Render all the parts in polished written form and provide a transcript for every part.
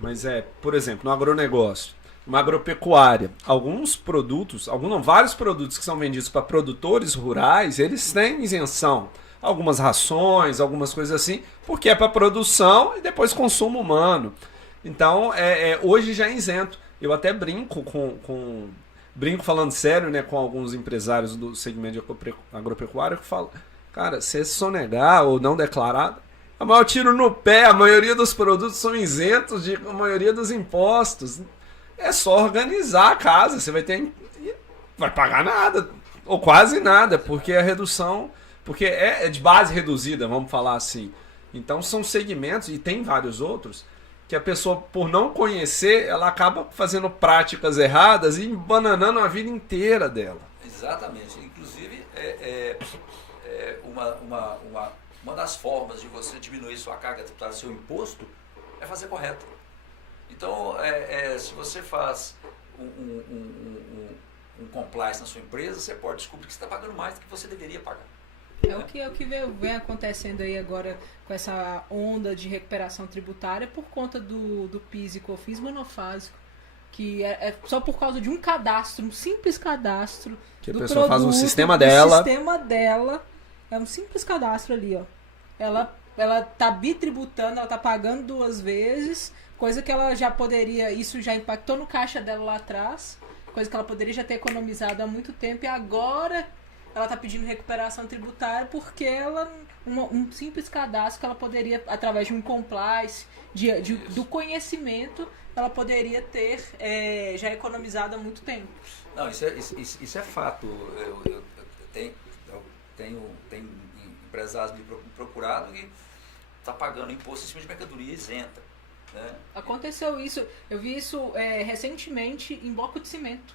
mas por exemplo, no agronegócio, uma agropecuária, alguns produtos, vários produtos que são vendidos para produtores rurais, eles têm isenção. Algumas rações, algumas coisas assim, porque é para produção e depois consumo humano. Então, hoje já é isento. Eu até brinco brinco falando sério, né, com alguns empresários do segmento de agropecuário que falam, cara, se sonegar ou não declarar, a maior tiro no pé, a maioria dos produtos são isentos de a maioria dos impostos. É só organizar a casa, você vai pagar nada, ou quase nada, porque a redução, porque é de base reduzida, vamos falar assim. Então são segmentos, e tem vários outros, que a pessoa, por não conhecer, ela acaba fazendo práticas erradas e embananando a vida inteira dela. Exatamente. Inclusive, uma das formas de você diminuir sua carga tributária, seu imposto, é fazer correto. Então, se você faz um compliance na sua empresa, você pode descobrir que você está pagando mais do que você deveria pagar. É o que vem acontecendo aí agora com essa onda de recuperação tributária por conta do PIS e COFINS monofásico, que é só por causa de um cadastro, um simples cadastro. Que a do pessoa faz produto, um sistema dela. O sistema dela é um simples cadastro ali, ó. Ela tá bitributando, ela tá pagando 2 vezes, coisa que ela já poderia, isso já impactou no caixa dela lá atrás, coisa que ela poderia já ter economizado há muito tempo, e agora ela está pedindo recuperação tributária porque um simples cadastro que ela poderia, através de um compliance, do conhecimento, ela poderia ter já economizado há muito tempo. Não, isso é fato. Eu tenho empresários me procurado que está pagando imposto em cima de mercadoria isenta. Né? Aconteceu isso, eu vi isso recentemente em bloco de cimento,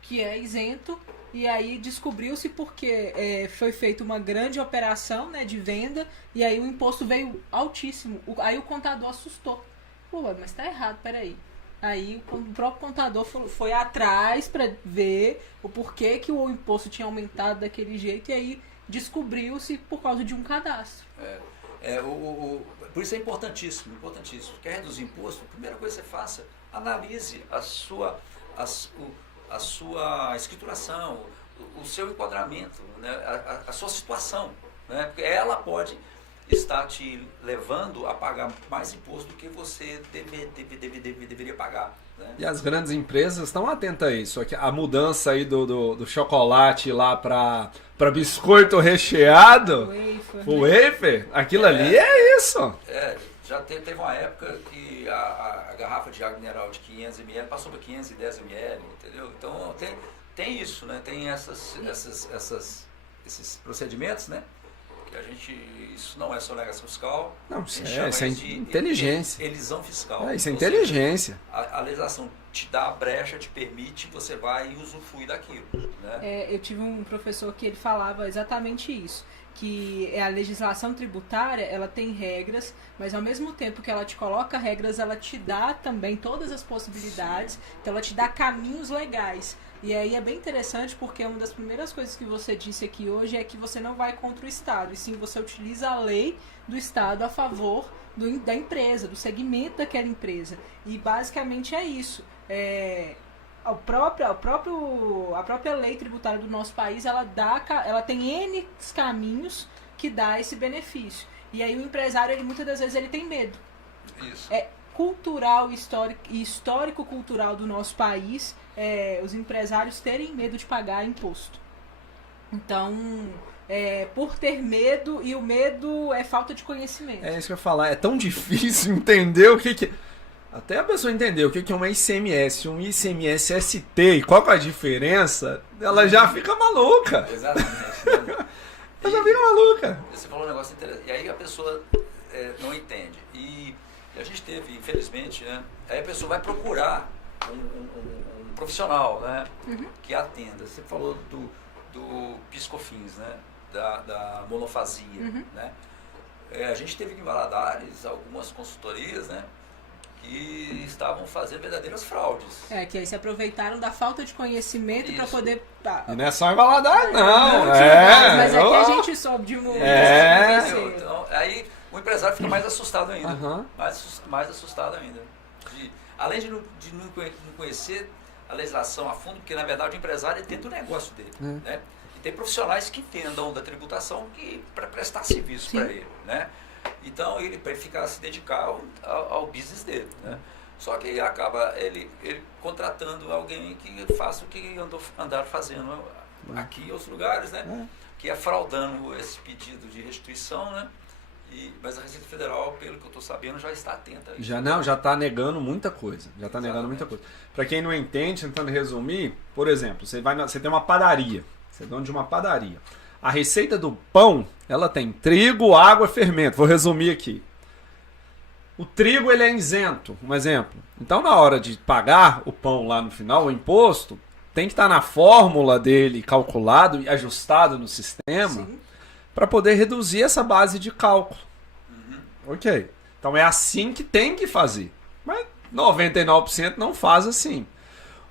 que é isento, e aí descobriu-se porque foi feita uma grande operação, né, de venda, e aí o imposto veio altíssimo. Aí o contador assustou. Pô, mas tá errado, peraí. Aí o próprio contador foi atrás para ver o porquê que o imposto tinha aumentado daquele jeito, e aí descobriu-se por causa de um cadastro. Por isso é importantíssimo. Quer reduzir imposto? A primeira coisa que você faça, analise a sua escrituração, o seu enquadramento, né? a sua situação, né? Porque ela pode estar te levando a pagar mais imposto do que você deveria pagar. Né? E as grandes empresas estão atentas a isso. A mudança aí do chocolate lá para biscoito recheado, o wafer, aquilo ali é isso. Já teve uma época que a garrafa de água mineral de 500 ml passou para 510 ml, entendeu? Então tem isso, né? Tem esses procedimentos, né? Que isso não é sonegação fiscal. Não, isso é inteligência. Elisão fiscal. Isso é inteligência. A legislação te dá a brecha, te permite, você vai usufruir daquilo. Né? Eu tive um professor que ele falava exatamente isso, que a legislação tributária, ela tem regras, mas ao mesmo tempo que ela te coloca regras, ela te dá também todas as possibilidades, então ela te dá caminhos legais. E aí é bem interessante porque uma das primeiras coisas que você disse aqui hoje é que você não vai contra o Estado, e sim você utiliza a lei do Estado a favor da empresa, do segmento daquela empresa. E basicamente é isso. A própria lei tributária do nosso país, ela tem N caminhos que dá esse benefício. E aí o empresário, muitas das vezes, ele tem medo. Isso. Cultural e histórico-cultural do nosso país, os empresários terem medo de pagar imposto. Então, por ter medo, e o medo é falta de conhecimento. É isso que eu ia falar, é tão difícil entender o que até a pessoa entender o que é um ICMS, um ICMS-ST e qual que é a diferença, ela já fica maluca. Exatamente. Ela já fica maluca. Você falou um negócio interessante. E aí a pessoa não entende. E a gente teve, infelizmente, né? Aí a pessoa vai procurar um profissional, né? Uhum. Que atenda. Você falou do PIS/COFINS, né? Da monofasia, uhum. né? A gente teve em Valadares algumas consultorias, né? Que estavam fazendo verdadeiras fraudes. Que aí se aproveitaram da falta de conhecimento para poder... E não é só em Valadares, não. Mas aqui a gente soube de um... Então, aí o empresário fica mais assustado ainda. Uhum. Mais assustado ainda. Além de não conhecer a legislação a fundo, porque na verdade o empresário é dentro do negócio dele. Né? E tem profissionais que entendam da tributação para prestar serviço para ele. Né? Então ele para se dedicar ao business dele. Né? Só que acaba ele contratando alguém que faça o que andar fazendo aqui em outros lugares, né? Que é fraudando esse pedido de restituição, né? Mas a Receita Federal, pelo que eu estou sabendo, já está atenta a isso. Já está negando muita coisa. Já está negando muita coisa. Para quem não entende, tentando resumir, por exemplo, você tem uma padaria. Você é dono de uma padaria. A receita do pão, ela tem trigo, água e fermento. Vou resumir aqui. O trigo ele é isento, um exemplo. Então, na hora de pagar o pão lá no final, o imposto, tem que estar na fórmula dele calculado e ajustado no sistema para poder reduzir essa base de cálculo. Ok. Então, é assim que tem que fazer. Mas 99% não faz assim.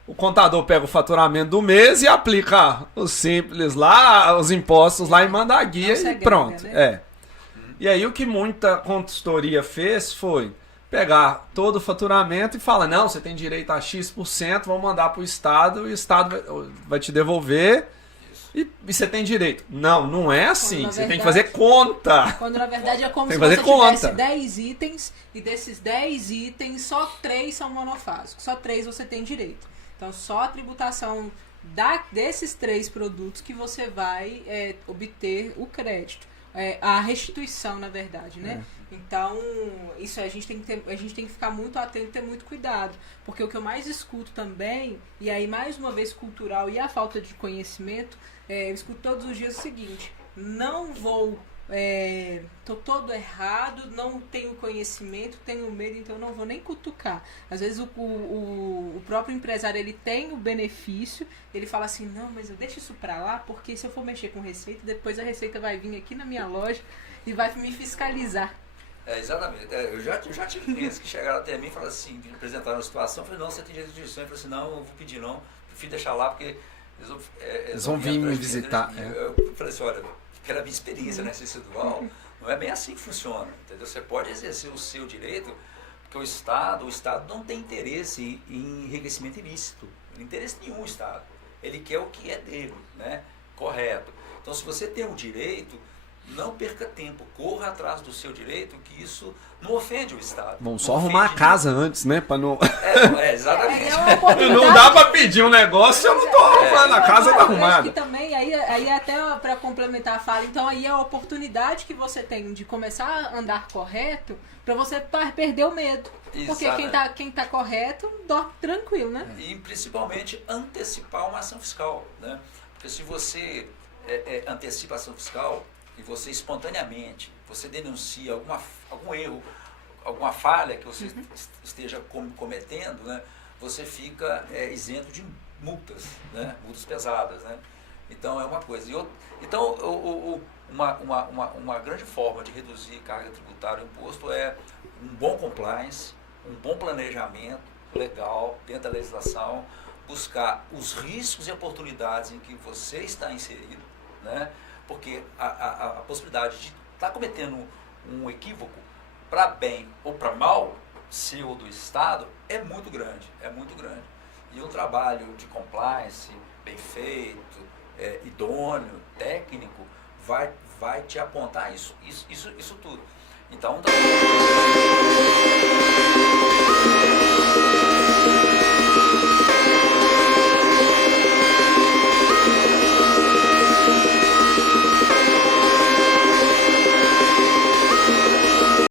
O contador pega o faturamento do mês e aplica os simples lá, os impostos lá e manda a guia e pronto. Né? E aí o que muita consultoria fez foi pegar todo o faturamento e falar, não, você tem direito a X%, vamos mandar para o Estado e o Estado vai te devolver e você tem direito. Não, não é assim. Você tem que fazer conta. Quando na verdade é como se você tivesse 10 itens e desses 10 itens só 3 são monofásicos. Só 3 você tem direito. Então só a tributação desses 3 produtos que você vai obter o crédito. A restituição, na verdade, né? Então, isso a gente tem que ficar muito atento e ter muito cuidado. Porque o que eu mais escuto também, e aí mais uma vez cultural e a falta de conhecimento, eu escuto todos os dias o seguinte: não vou, tô todo errado, não tenho conhecimento, tenho medo, então não vou nem cutucar. Às vezes o próprio empresário, ele tem o benefício, ele fala assim, não, mas eu deixo isso pra lá, porque se eu for mexer com receita, depois a receita vai vir aqui na minha loja e vai me fiscalizar. Exatamente. Eu já tive clientes que chegaram até mim e falaram assim, apresentaram a situação, eu falei, não, você tem direito de restituição. Ele falou assim, não, eu vou pedir não, prefiro deixar lá, porque eles vão vir me visitar. Eu falei assim, olha, pela minha experiência nessa residual, não é bem assim que funciona, entendeu? Você pode exercer o seu direito, porque o Estado não tem interesse em enriquecimento ilícito, não tem interesse nenhum o Estado. Ele quer o que é dele, né? Correto. Então, se você tem um direito, não perca tempo, corra atrás do seu direito, que isso não ofende o Estado. Vamos só arrumar a casa antes, né? Pra não... exatamente. Não dá pra pedir um negócio se eu não tô arrumando, a casa tá arrumada. E também, aí até para complementar a fala, então aí é a oportunidade que você tem de começar a andar correto para você perder o medo. Porque quem tá correto dorme tranquilo, né? E principalmente antecipar uma ação fiscal, né? Porque se você antecipa a ação fiscal, e você espontaneamente, você denuncia algum erro, alguma falha que você esteja cometendo, né, você fica isento de multas, né, multas pesadas. Né? Então é uma coisa. Uma grande forma de reduzir carga tributária e imposto é um bom compliance, um bom planejamento legal dentro da legislação, buscar os riscos e oportunidades em que você está inserido, né? Porque a possibilidade de estar cometendo um equívoco para bem ou para mal, seu ou do Estado, é muito grande, E o trabalho de compliance bem feito, idôneo, técnico, vai te apontar isso tudo. Então,